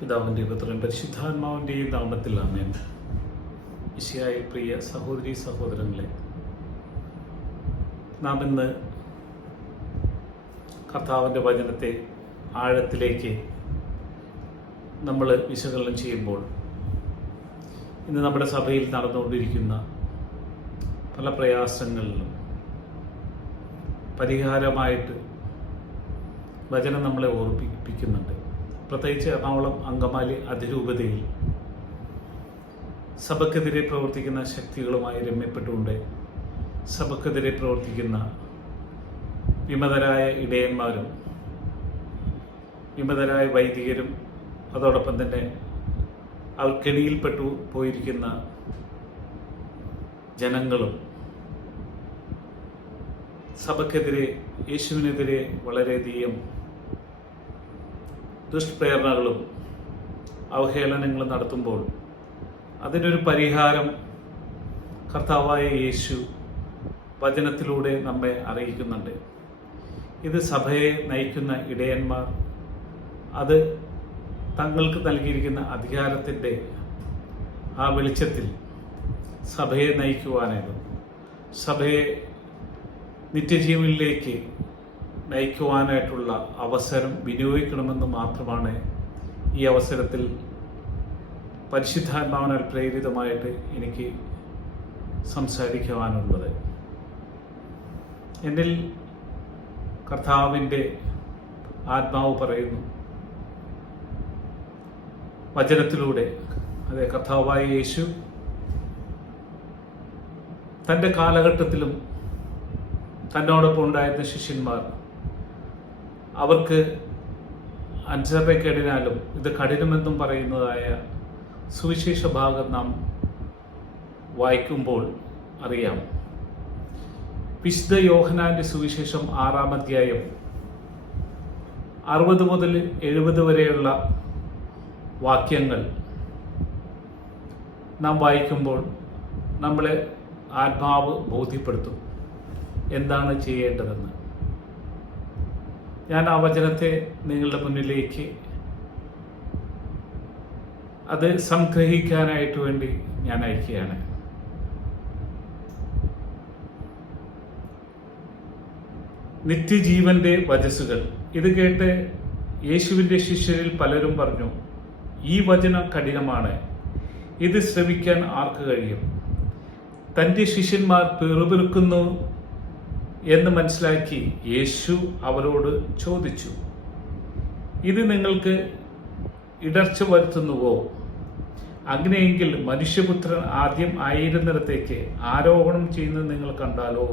പിതാവിൻ്റെ പുത്രൻ പരിശുദ്ധാത്മാവിൻ്റെയും നാമത്തിൽ ആമേൻ. ഈശോയായ പ്രിയ സഹോദരീ സഹോദരങ്ങളെ, നാം ഇന്ന് കർത്താവിൻ്റെ വചനത്തെ ആഴത്തിലേക്ക് നമ്മൾ വിശകലനം ചെയ്യുമ്പോൾ ഇന്ന് നമ്മുടെ സഭയിൽ നടന്നുകൊണ്ടിരിക്കുന്ന പല പ്രയാസങ്ങളിലും പരിഹാരമായിട്ട് വചനം നമ്മളെ ഓർമ്മിപ്പിക്കുന്നുണ്ട്. പ്രത്യേകിച്ച് എറണാകുളം അങ്കമാലി അതിരൂപതയിൽ സഭക്കെതിരെ പ്രവർത്തിക്കുന്ന ശക്തികളുമായി രമ്യപ്പെട്ടുകൊണ്ട് സഭക്കെതിരെ പ്രവർത്തിക്കുന്ന വിമതരായ ഇടയന്മാരും വിമതരായ വൈദികരും അതോടൊപ്പം തന്നെ അവർ കെണിയിൽപ്പെട്ടു പോയിരിക്കുന്ന ജനങ്ങളും സഭക്കെതിരെ, യേശുവിനെതിരെ വളരെയധികം ദുഷ്പ്രേരണകളും അവഹേളനങ്ങളും നടത്തുമ്പോൾ അതിനൊരു പരിഹാരം കർത്താവായ യേശു വചനത്തിലൂടെ നമ്മെ അറിയിക്കുന്നുണ്ട്. ഇത് സഭയെ നയിക്കുന്ന ഇടയന്മാർ അത് തങ്ങൾക്ക് നൽകിയിരിക്കുന്ന അധികാരത്തിൻ്റെ ആ വെളിച്ചത്തിൽ സഭയെ നയിക്കുവാനായിരുന്നു, സഭയെ നിത്യജീവനിലേക്ക് നയിക്കുവാനായിട്ടുള്ള അവസരം വിനിയോഗിക്കണമെന്ന് മാത്രമാണ് ഈ അവസരത്തിൽ പരിശുദ്ധാത്മാവിനാൽ പ്രേരിതമായിട്ട് എനിക്ക് സംസാരിക്കുവാനുള്ളത്. എന്നിൽ കർത്താവിൻ്റെ ആത്മാവ് പറയുന്നു വചനത്തിലൂടെ, അതെ, കർത്താവായ യേശു തൻ്റെ കാലഘട്ടത്തിലും തന്നോടൊപ്പം ഉണ്ടായിരുന്ന ശിഷ്യന്മാർ അവർക്ക് അനുസരണക്കേടിനാലും ഇത് കഠിനമെന്നും പറയുന്നതായ സുവിശേഷ ഭാഗം നാം വായിക്കുമ്പോൾ അറിയാം. വിശുദ്ധ യോഹന്നാന്റെ സുവിശേഷം 6-ാം അധ്യായം 60 മുതൽ 70 വരെയുള്ള വാക്യങ്ങൾ നാം വായിക്കുമ്പോൾ നമ്മളെ ആത്മാവ് ബോധ്യപ്പെടുത്തും എന്താണ് ചെയ്യേണ്ടതെന്ന്. ഞാൻ ആ വചനത്തെ നിങ്ങളുടെ മുന്നിലേക്ക് അത് സംഗ്രഹിക്കാനായിട്ട് വേണ്ടി ഞാൻ അയക്കുകയാണ്. നിത്യജീവന്റെ വചസ്സുകൾ. ഇത് കേട്ട് യേശുവിന്റെ ശിഷ്യരിൽ പലരും പറഞ്ഞു, ഈ വചനം കഠിനമാണ്, ഇത് ശ്രവിക്കാൻ ആർക്ക് കഴിയും? തൻ്റെ ശിഷ്യന്മാർ പിറുപിറുക്കുന്നു എന്ന് മനസ്സിലാക്കി യേശു അവരോട് ചോദിച്ചു, ഇത് നിങ്ങൾക്ക് ഇടർച്ച വരുത്തുന്നുവോ? അങ്ങനെയെങ്കിൽ മനുഷ്യപുത്രൻ ആദ്യം ആയിരുന്നിടത്തേക്ക് ആരോഹണം ചെയ്യുന്നത് നിങ്ങൾ കണ്ടാലോ?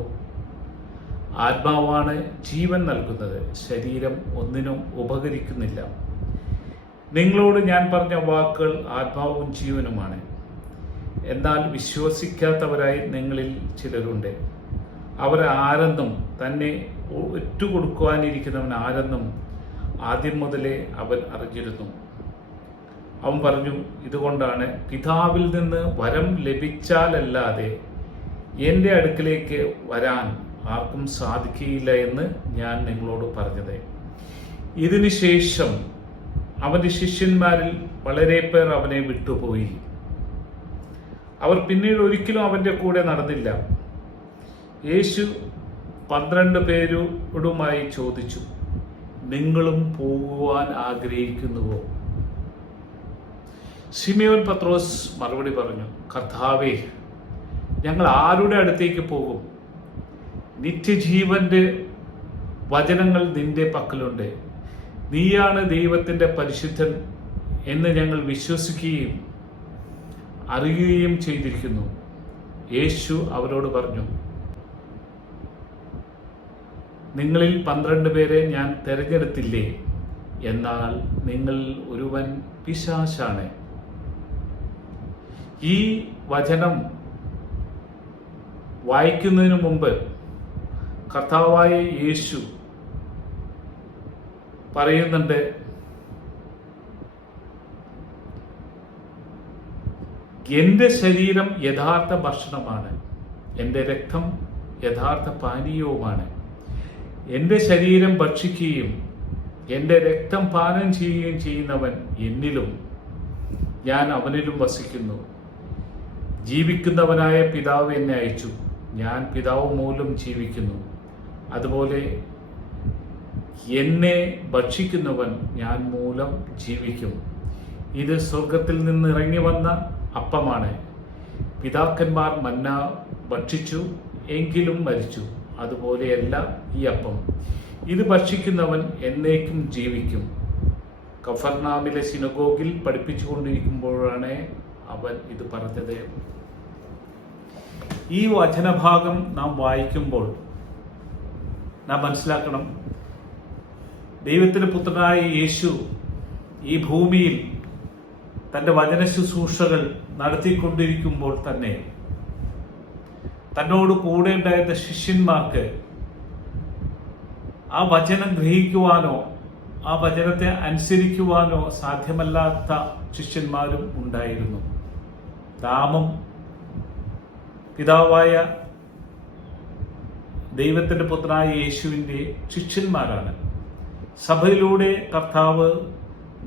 ആത്മാവാണ് ജീവൻ നൽകുന്നത്, ശരീരം ഒന്നിനും ഉപകരിക്കുന്നില്ല. നിങ്ങളോട് ഞാൻ പറഞ്ഞ വാക്കുകൾ ആത്മാവും ജീവനുമാണ്. എന്നാൽ വിശ്വസിക്കാത്തവരായി നിങ്ങളിൽ ചിലരുണ്ട്. അവർ ആരെന്നും തന്നെ ഒറ്റുകൊടുക്കുവാനിരിക്കുന്നവൻ ആരെന്നും ആദ്യം മുതലേ അവൻ അറിഞ്ഞിരുന്നു. അവൻ പറഞ്ഞു, ഇതുകൊണ്ടാണ് പിതാവിൽ നിന്ന് വരം ലഭിച്ചാലല്ലാതെ എൻ്റെ അടുക്കലേക്ക് വരാൻ ആർക്കും സാധിക്കുകയില്ല എന്ന് ഞാൻ നിങ്ങളോട് പറഞ്ഞത്. ഇതിനുശേഷം അവൻ്റെ ശിഷ്യന്മാരിൽ വളരെ പേർ അവനെ വിട്ടുപോയി. അവർ പിന്നീട് ഒരിക്കലും അവൻ്റെ കൂടെ നടന്നില്ല. യേശു 12 പേരോടുമായി ചോദിച്ചു, നിങ്ങളും പോകുവാൻ ആഗ്രഹിക്കുന്നുവോ? ശിമയോൻ പത്രോസ് മറുപടി പറഞ്ഞു, കർത്താവേ, ഞങ്ങൾ ആരുടെ അടുത്തേക്ക് പോകും? നിത്യജീവന്റെ വചനങ്ങൾ നിന്റെ പക്കലുണ്ട്. നീയാണ് ദൈവത്തിന്റെ പരിശുദ്ധൻ എന്ന് ഞങ്ങൾ വിശ്വസിക്കുകയും അറിയുകയും ചെയ്തിരിക്കുന്നു. യേശു അവരോട് പറഞ്ഞു, നിങ്ങളിൽ 12 പേരെ ഞാൻ തെരഞ്ഞെടുത്തില്ലേ? എന്നാൽ നിങ്ങൾ ഒരുവൻ പിശാചാണ്. ഈ വചനം വായിക്കുന്നതിന് മുമ്പ് കർത്താവായ യേശു പറയുന്നുണ്ട്, എൻ്റെ ശരീരം യഥാർത്ഥ ഭക്ഷണമാണ്, എൻ്റെ രക്തം യഥാർത്ഥ പാനീയവുമാണ്. എൻ്റെ ശരീരം ഭക്ഷിക്കുകയും എൻ്റെ രക്തം പാനം ചെയ്യുകയും ചെയ്യുന്നവൻ എന്നിലും ഞാൻ അവനിലും വസിക്കുന്നു. ജീവിക്കുന്നവനായ പിതാവ് എന്നെ അയച്ചു. ഞാൻ പിതാവ് മൂലം ജീവിക്കുന്നു. അതുപോലെ എന്നെ ഭക്ഷിക്കുന്നവൻ ഞാൻ മൂലം ജീവിക്കും. ഇത് സ്വർഗത്തിൽ നിന്ന് ഇറങ്ങി വന്ന അപ്പമാണ്. പിതാക്കന്മാർ മന്ന ഭക്ഷിച്ചു, എങ്കിലും മരിച്ചു. അതുപോലെയല്ല ഈ അപ്പം. ഇത് ഭക്ഷിക്കുന്നവൻ എന്നേക്കും ജീവിക്കും. കഫർനാമിലെ സിനഗോഗിൽ പഠിപ്പിച്ചുകൊണ്ടിരിക്കുമ്പോഴാണ് അവൻ ഇത് പറഞ്ഞത്. ഈ വചനഭാഗം നാം വായിക്കുമ്പോൾ നാം മനസ്സിലാക്കണം, ദൈവത്തിന്റെ പുത്രനായ യേശു ഈ ഭൂമിയിൽ തൻ്റെ വചന ശുശ്രൂഷകൾ നടത്തിക്കൊണ്ടിരിക്കുമ്പോൾ തന്നെ തന്നോട് കൂടെ ഉണ്ടായിരുന്ന ശിഷ്യന്മാർക്ക് ആ വചനം ഗ്രഹിക്കുവാനോ ആ വചനത്തെ അനുസരിക്കുവാനോ സാധ്യമല്ലാത്ത ശിഷ്യന്മാരും ഉണ്ടായിരുന്നു. നാമും പിതാവായ ദൈവത്തിന്റെ പുത്രനായ യേശുവിൻ്റെ ശിഷ്യന്മാരാണ്. സഭയിലൂടെ കർത്താവ്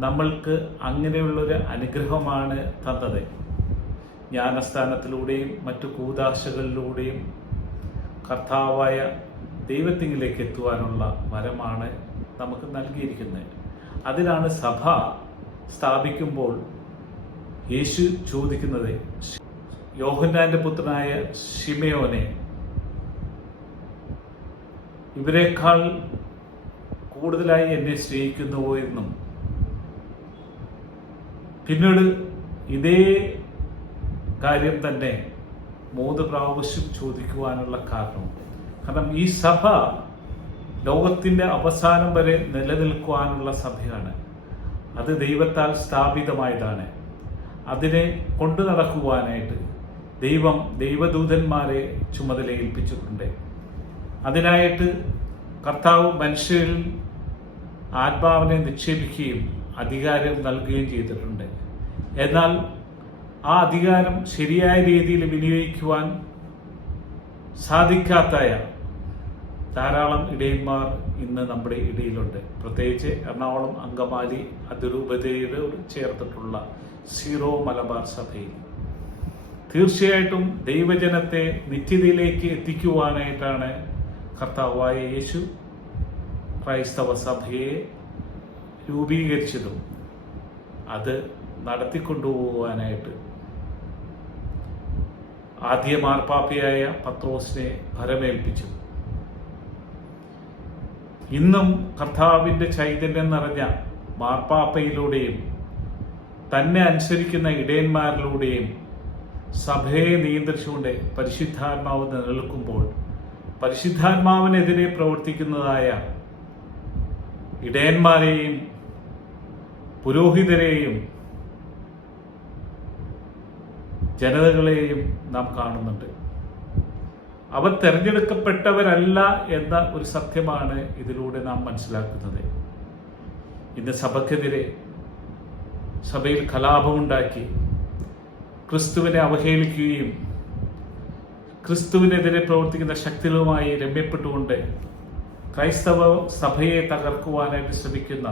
നമ്മൾക്ക് അങ്ങനെയുള്ളൊരു അനുഗ്രഹമാണ് തന്നത്. ജ്ഞാനസ്ഥാനത്തിലൂടെയും മറ്റു കൂദാശകളിലൂടെയും കർത്താവായ ദൈവത്തിങ്കിലേക്ക് എത്തുവാനുള്ള വരമാണ് നമുക്ക് നൽകിയിരിക്കുന്നത്. അതിനാണ് സഭ സ്ഥാപിക്കുമ്പോൾ യേശു ചോദിക്കുന്നത്, യോഹന്നാന്റെ പുത്രനായ ശിമയോനെ, ഇവരെക്കാൾ കൂടുതലായി എന്നെ സ്നേഹിക്കുന്നുവോ എന്നും, പിന്നീട് ഇതേ കാര്യം തന്നെ 3 പ്രാവശ്യം ചോദിക്കുവാനുള്ള കാരണം ഈ സഭ ലോകത്തിന്റെ അവസാനം വരെ നിലനിൽക്കുവാനുള്ള സഭയാണ്. അത് ദൈവത്താൽ സ്ഥാപിതമായതാണ്. അതിനെ കൊണ്ടു നടക്കുവാനായിട്ട് ദൈവം ദൈവദൂതന്മാരെ ചുമതല ഏൽപ്പിച്ചിട്ടുണ്ട്. അതിനായിട്ട് കർത്താവ് മനുഷ്യരിൽ ആത്മാവിനെ നിക്ഷേപിക്കുകയും അധികാരം നൽകുകയും ചെയ്തിട്ടുണ്ട്. എന്നാൽ ആ അധികാരം ശരിയായ രീതിയിൽ വിനിയോഗിക്കുവാൻ സാധിക്കാത്തായ ധാരാളം ഇടയന്മാർ ഇന്ന് നമ്മുടെ ഇടയിലുണ്ട്. പ്രത്യേകിച്ച് എറണാകുളം അങ്കമാലി അതിരൂപതയോട് ചേർത്തിട്ടുള്ള സീറോ മലബാർ സഭയിൽ തീർച്ചയായിട്ടും ദൈവജനത്തെ നിത്യതയിലേക്ക് എത്തിക്കുവാനായിട്ടാണ് കർത്താവായ യേശു ക്രൈസ്തവ സഭയെ രൂപീകരിച്ചതും അത് നടത്തിക്കൊണ്ടുപോകാനായിട്ട് ആദ്യ മാർപ്പാപ്പയായ പത്രോസിനെ ഭരമേൽപ്പിച്ചു. ഇന്നും കർത്താവിന്റെ ചൈതന്യം നിറഞ്ഞ മാർപ്പാപ്പയിലൂടെയും തന്നെ അനുസരിക്കുന്ന ഇടയന്മാരിലൂടെയും സഭയെ നിയന്ത്രിച്ചുകൊണ്ട് പരിശുദ്ധാത്മാവ് നിലനിൽക്കുമ്പോൾ പരിശുദ്ധാത്മാവിനെതിരെ പ്രവർത്തിക്കുന്നതായ ഇടയന്മാരെയും പുരോഹിതരെയും ജനതകളെയും നാം കാണുന്നുണ്ട്. അവർ തെരഞ്ഞെടുക്കപ്പെട്ടവരല്ല എന്ന ഒരു സത്യമാണ് ഇതിലൂടെ നാം മനസ്സിലാക്കുന്നത്. ഇന്ന് സഭയ്ക്കെതിരെ സഭയിൽ കലാപമുണ്ടാക്കി ക്രിസ്തുവിനെ അവഹേളിക്കുകയും ക്രിസ്തുവിനെതിരെ പ്രവർത്തിക്കുന്ന ശക്തികളുമായി രമ്യപ്പെട്ടുകൊണ്ട് ക്രൈസ്തവ സഭയെ തകർക്കുവാനായിട്ട് ശ്രമിക്കുന്ന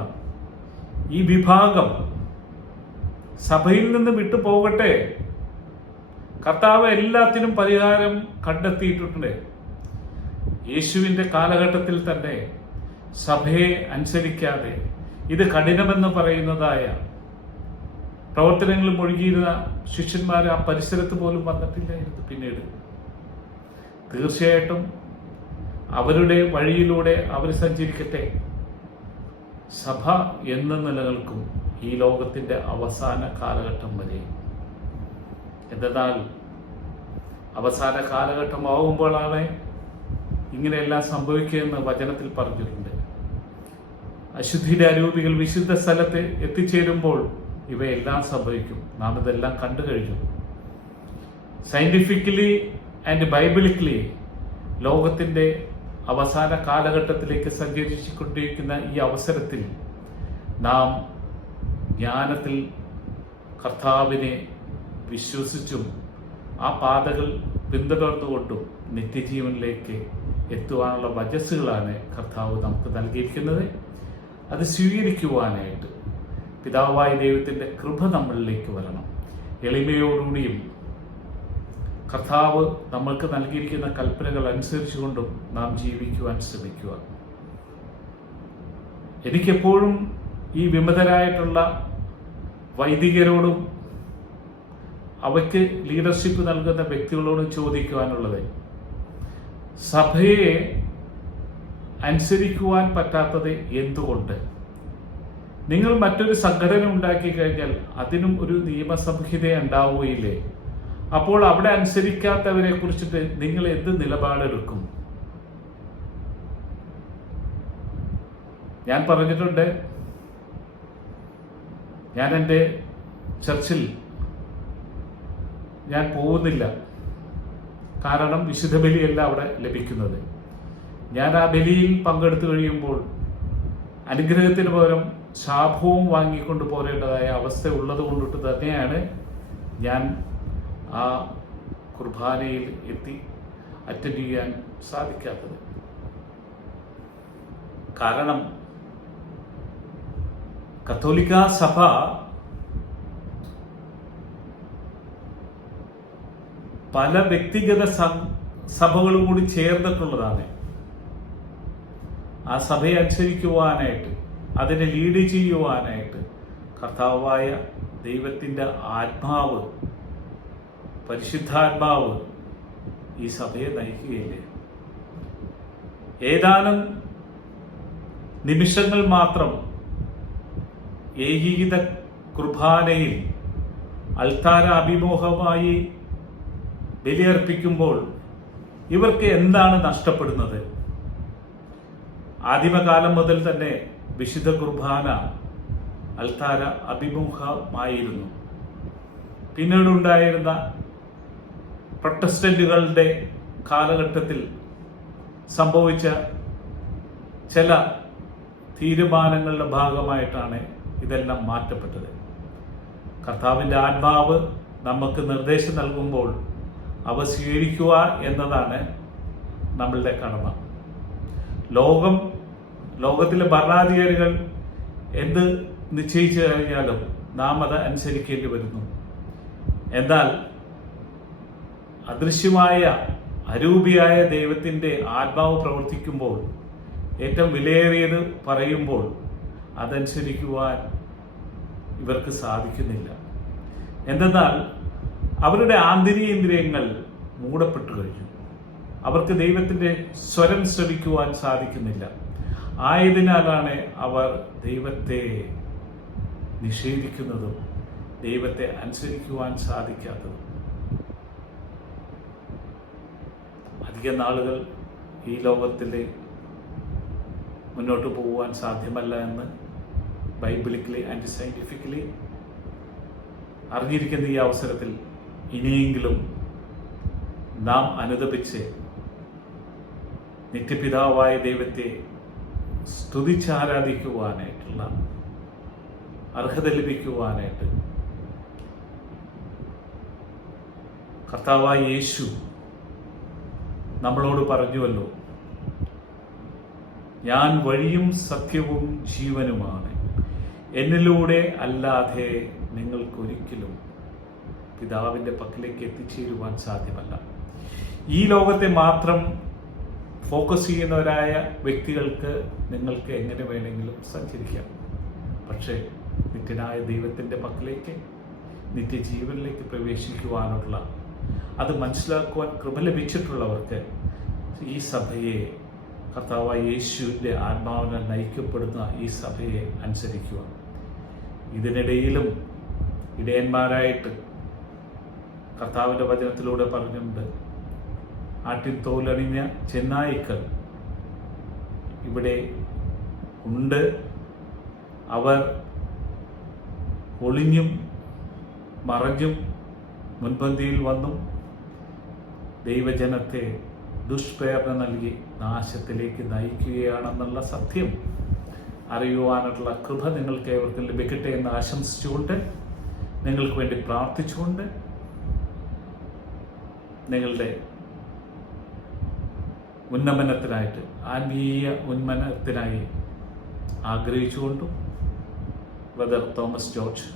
ഈ വിഭാഗം സഭയിൽ നിന്ന് വിട്ടുപോകട്ടെ. കർത്താവ് എല്ലാത്തിനും പരിഹാരം കണ്ടെത്തിയിട്ടുണ്ട്. യേശുവിൻ്റെ കാലഘട്ടത്തിൽ തന്നെ സഭയെ അനുസരിക്കാതെ ഇത് കഠിനമെന്ന് പറയുന്നതായ പ്രവർത്തനങ്ങളിൽ മുഴുകിയിരുന്ന ശിഷ്യന്മാർ ആ പരിസരത്ത് പോലും വന്നിട്ടില്ലായിരുന്നു. പിന്നീട് തീർച്ചയായിട്ടും അവരുടെ വഴിയിലൂടെ അവർ സഞ്ചരിക്കട്ടെ. സഭ എന്ന് നിലനിൽക്കും ഈ ലോകത്തിന്റെ അവസാന കാലഘട്ടം വരെ. എന്നാൽ അവസാന കാലഘട്ടമാവുമ്പോഴാണ് ഇങ്ങനെയെല്ലാം സംഭവിക്കുകയെന്ന് വചനത്തിൽ പറഞ്ഞിട്ടുണ്ട്. അശുദ്ധിയുടെ അരൂപികൾ വിശുദ്ധ സ്ഥലത്ത് എത്തിച്ചേരുമ്പോൾ ഇവയെല്ലാം സംഭവിക്കും. നാം ഇതെല്ലാം കണ്ടു കഴിഞ്ഞു. സയന്റിഫിക്കലി ആൻഡ് ബൈബിളിക്കലി ലോകത്തിന്റെ അവസാന കാലഘട്ടത്തിലേക്ക് സഞ്ചരിച്ചുകൊണ്ടിരിക്കുന്ന ഈ അവസരത്തിൽ നാം ജ്ഞാനത്തിൽ കർത്താവിനെ വിശ്വസിച്ചും ആ പാതകൾ പിന്തുടർന്നുകൊണ്ടും നിത്യജീവനിലേക്ക് എത്തുവാനുള്ള വചസ്സുകളാണ് കർത്താവ് നമുക്ക് നൽകിയിരിക്കുന്നത്. അത് സ്വീകരിക്കുവാനായിട്ട് പിതാവായ ദൈവത്തിൻ്റെ കൃപ നമ്മളിലേക്ക് വരണം. എളിമയോടുകൂടിയും കർത്താവ് നമ്മൾക്ക് നൽകിയിരിക്കുന്ന കൽപ്പനകൾ അനുസരിച്ചുകൊണ്ടും നാം ജീവിക്കുവാൻ ശ്രമിക്കുക. എനിക്കെപ്പോഴും ഈ വിമതരായിട്ടുള്ള വൈദികരോടും അവയ്ക്ക് ലീഡർഷിപ്പ് നൽകുന്ന വ്യക്തികളോടും ചോദിക്കുവാനുള്ളത്, സഭയെ അനുസരിക്കുവാൻ പറ്റാത്തത് എന്തുകൊണ്ട്? നിങ്ങൾ മറ്റൊരു സംഘടന ഉണ്ടാക്കി കഴിഞ്ഞാൽ അതിനും ഒരു നിയമസംഹിത ഉണ്ടാവുകയില്ലേ? അപ്പോൾ അവിടെ അനുസരിക്കാത്തവരെ കുറിച്ചിട്ട് നിങ്ങൾ എന്ത് നിലപാടെടുക്കും? ഞാൻ പറഞ്ഞിട്ടുണ്ട്, ഞാൻ എൻ്റെ ചർച്ചിൽ ഞാൻ പോകുന്നില്ല. കാരണം വിശുദ്ധ ബലിയല്ല അവിടെ ലഭിക്കുന്നത്. ഞാൻ ആ ബലിയിൽ പങ്കെടുത്തു കഴിയുമ്പോൾ അനുഗ്രഹത്തിന് പകരം ശാപവും വാങ്ങിക്കൊണ്ട് പോരേണ്ടതായ അവസ്ഥ ഉള്ളത് കൊണ്ടിട്ട് തന്നെയാണ് ഞാൻ ആ കുർബാനയിൽ എത്തി അറ്റൻഡ് ചെയ്യാൻ സാധിക്കാത്തത്. കാരണം കത്തോലിക്ക സഭ പല വ്യക്തിഗത സഭകളും കൂടി ചേർന്നിട്ടുള്ളതാണ്. ആ സഭയെ അനുസരിക്കുവാനായിട്ട്, അതിനെ ലീഡ് ചെയ്യുവാനായിട്ട് കർത്താവായ ദൈവത്തിൻ്റെ ആത്മാവ്, പരിശുദ്ധാത്മാവ് ഈ സഭയെ നയിക്കുകയില്ലേ? ഏതാനും നിമിഷങ്ങൾ മാത്രം ഏകീകൃത കുർബാനയിൽ അൾത്താര അഭിമുഖമായി ബലിയർപ്പിക്കുമ്പോൾ ഇവർക്ക് എന്താണ് നഷ്ടപ്പെടുന്നത്? ആദിമകാലം മുതൽ തന്നെ വിശുദ്ധ കുർബാന അൾത്താര അഭിമുഖമായിരുന്നു. പിന്നീട് ഉണ്ടായിരുന്ന പ്രൊട്ടസ്റ്റന്റുകളുടെ കാലഘട്ടത്തിൽ സംഭവിച്ച ചില തീരുമാനങ്ങളുടെ ഭാഗമായിട്ടാണ് ഇതെല്ലാം മാറ്റപ്പെട്ടത്. കർത്താവിൻ്റെ ആത്മാവ് നമുക്ക് നിർദ്ദേശം നൽകുമ്പോൾ അവ സ്വീകരിക്കുക എന്നതാണ് നമ്മളുടെ കടമ. ലോകത്തിലെ ഭരണാധികാരികൾ എന്ത് നിശ്ചയിച്ചു കഴിഞ്ഞാലും നാം അത് അനുസരിക്കേണ്ടി വരുന്നു. എന്നാൽ അദൃശ്യമായ അരൂപിയായ ദൈവത്തിൻ്റെ ആത്മാവ് പ്രവർത്തിക്കുമ്പോൾ, ഏറ്റവും വിലയേറിയത് പറയുമ്പോൾ അതനുസരിക്കുവാൻ ഇവർക്ക് സാധിക്കുന്നില്ല. എന്തെന്നാൽ അവരുടെ ആന്തരികേന്ദ്രിയങ്ങൾ മൂടപ്പെട്ടു കഴിഞ്ഞു. അവർക്ക് ദൈവത്തിൻ്റെ സ്വരം ശ്രവിക്കുവാൻ സാധിക്കുന്നില്ല. ആയതിനാലാണ് അവർ ദൈവത്തെ നിഷേധിക്കുന്നതും ദൈവത്തെ അനുസരിക്കുവാൻ സാധിക്കാത്തതും. അധിക നാളുകൾ ഈ ലോകത്തിൽ മുന്നോട്ട് പോകുവാൻ സാധ്യമല്ല എന്ന് ബൈബിളിക്കലി ആൻഡ് സയൻറ്റിഫിക്കലി അറിഞ്ഞിരിക്കുന്ന ഈ അവസരത്തിൽ ഇനിയെങ്കിലും നാം അനുദപിച്ച് നിത്യപിതാവായ ദൈവത്തെ സ്തുതിച്ചാരാധിക്കുവാനായിട്ടുള്ള അർഹത ലഭിക്കുവാനായിട്ട് കർത്താവായ യേശു നമ്മളോട് പറഞ്ഞുവല്ലോ, ഞാൻ വഴിയും സത്യവും ജീവനുമാണ്, എന്നിലൂടെ അല്ലാതെ നിങ്ങൾക്കൊരിക്കലും പിതാവിൻ്റെ പക്കലേക്ക് എത്തിച്ചേരുവാൻ സാധ്യമല്ല. ഈ ലോകത്തെ മാത്രം ഫോക്കസ് ചെയ്യുന്നവരായ വ്യക്തികൾക്ക് നിങ്ങൾക്ക് എങ്ങനെ വേണമെങ്കിലും സഞ്ചരിക്കാം. പക്ഷേ നിത്യനായ ദൈവത്തിൻ്റെ പക്കലേക്ക്, നിത്യജീവനിലേക്ക് പ്രവേശിക്കുവാനുള്ള, അത് മനസ്സിലാക്കുവാൻ കൃപ ലഭിച്ചിട്ടുള്ളവർക്ക് ഈ സഭയെ, കർത്താവായ യേശുവിൻ്റെ ആത്മാവിനാൽ നയിക്കപ്പെടുന്ന ഈ സഭയെ അനുസരിക്കുക. ഇതിനിടയിലും ഇടയന്മാരായിട്ട് കർത്താവിൻ്റെ വചനത്തിലൂടെ പറഞ്ഞിട്ടുണ്ട്, ആട്ടിൻ തോലണിഞ്ഞ ചെന്നായ്ക്കൾ ഇവിടെ ഉണ്ട്. അവർ ഒളിഞ്ഞും മറഞ്ഞും മുൻപന്തിയിൽ വന്നും ദൈവജനത്തെ ദുഷ്പ്രേരണ നൽകി നാശത്തിലേക്ക് നയിക്കുകയാണെന്നുള്ള സത്യം അറിയുവാനുള്ള കൃപ നിങ്ങൾക്ക് ഏവർക്കും ലഭിക്കട്ടെ എന്ന് ആശംസിച്ചുകൊണ്ട്, നിങ്ങൾക്ക് വേണ്ടി പ്രാർത്ഥിച്ചുകൊണ്ട്, നിങ്ങളുടെ ഉന്നമനത്തിനായിട്ട്, ആത്മീയ ഉന്മനത്തിനായി ആഗ്രഹിച്ചുകൊണ്ടും ബ്രദർ തോമസ് ജോർജ്